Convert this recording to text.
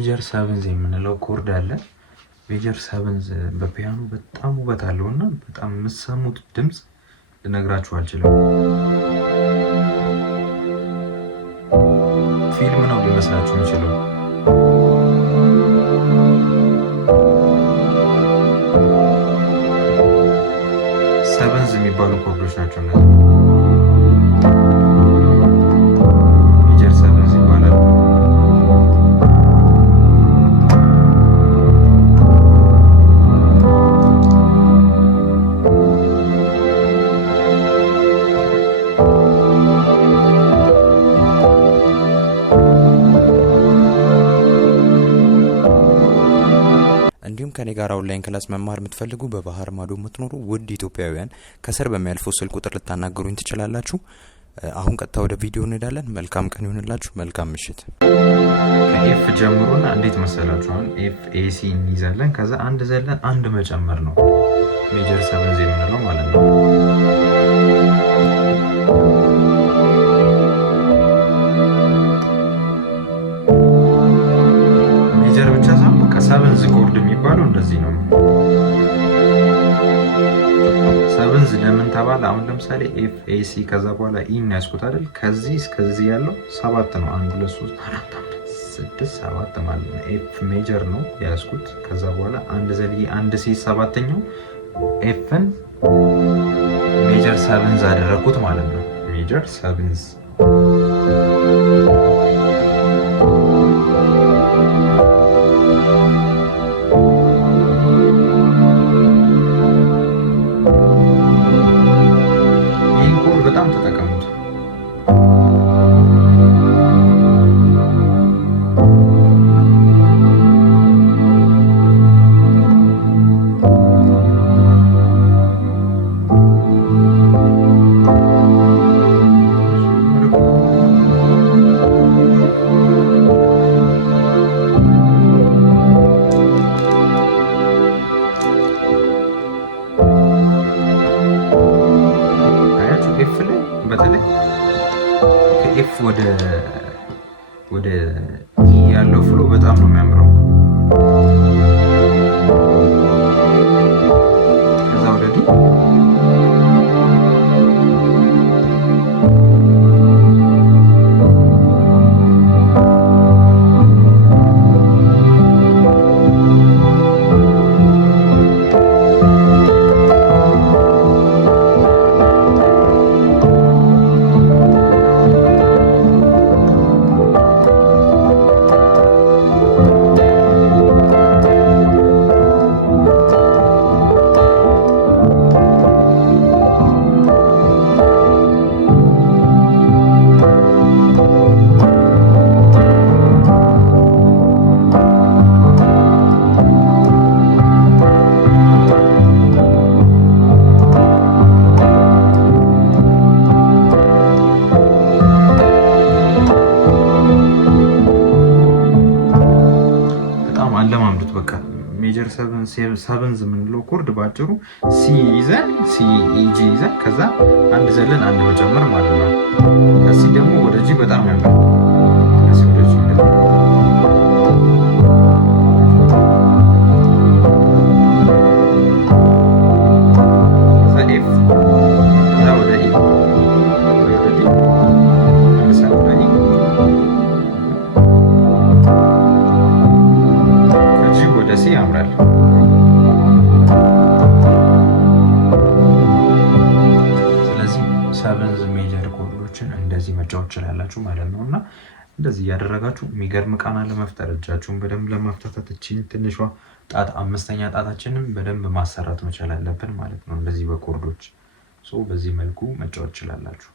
ሜጀር ሰቨንዝ የምንለው ኮርድ አለ። ሜጀር ሰቨንዝ በፒያኖ በጣም ውበት አለውና በጣም የምትሰሙት ድምፅ ልነግራችሁ አልችልም። ፊልም ነው ሊመስላችሁ የሚችለው። ሰቨንዝ የሚባሉ ኮርዶች ናቸው እነዚህ። ሜጀር ሰቨንዝ ይባላል። እንዲሁም ከኔ ጋር ኦንላይን ክላስ መማር የምትፈልጉ በባህር ማዶ የምትኖሩ ውድ ኢትዮጵያውያን ከስር በሚያልፈው ስልክ ቁጥር ልታናገሩኝ ትችላላችሁ። አሁን ቀጥታ ወደ ቪዲዮ እንሄዳለን። መልካም ቀን ይሁንላችሁ። መልካም ምሽት። ከኤፍ ጀምሮና እንዴት መሰላችሁ? አሁን ኤፍ ኤሲ እንይዛለን። ከዛ አንድ ዘለን አንድ መጨመር ነው ሜጀር ሰቨንዝ የምንለው ማለት ነው። ሜጀር ብቻ ሳይሆን በቃ ሰቨንዝ ኮርድ የሚባለው እንደዚህ ነው። ሰቨንዝ ለምን ተባለ? አሁን ለምሳሌ ኤፍ ኤሲ ከዛ በኋላ ኢ ያስኩት አይደል? ከዚህ እስከዚህ ያለው ሰባት ነው። 1 2 3 4 5 6 7 ማለት ነው። ኤፍ ሜጀር ነው ያስኩት። ከዛ በኋላ አንድ ዘልዬ አንድ ሲ ሰባተኛው ኤፍን ሜጀር ሰቨንዝ አደረኩት ማለት ነው። ሜጀር ሰቨንዝ በጣም ተጠቀሙት። ኤፍ ላይ በተለይ ከኤፍ ወደ ኢ ያለው ፍሎ በጣም ነው የሚያምረው። ከዛ ወደ ዲ አለማምዱት በቃ ሜጀር ሰቨንዝ የምንለው ኮርድ ባጭሩ ሲ ይዘን ሲ ኢጂ ይዘን ከዛ አንድ ዘለን አንድ መጨመር ማለት ነው። ከሲ ደግሞ ወደ ጂ በጣም ያምራል። ከሲ ወደ ጂ ኤፍ ከዛ ወደ ኢ ወደ ዲ መልሰን ወደ ኢ ደስ ያምራል። ስለዚህ ሰቨንዝ ሜጀር ኮርዶችን እንደዚህ መጫወት ትችላላችሁ ማለት ነው። እና እንደዚህ እያደረጋችሁ የሚገርም ቃና ለመፍጠር እጃችሁን በደንብ ለማፍታታት እቺን ትንሿ ጣት አምስተኛ ጣታችንን በደንብ ማሰራት መቻል አለብን ማለት ነው። እንደዚህ በኮርዶች በዚህ መልኩ መጫወት ትችላላችሁ።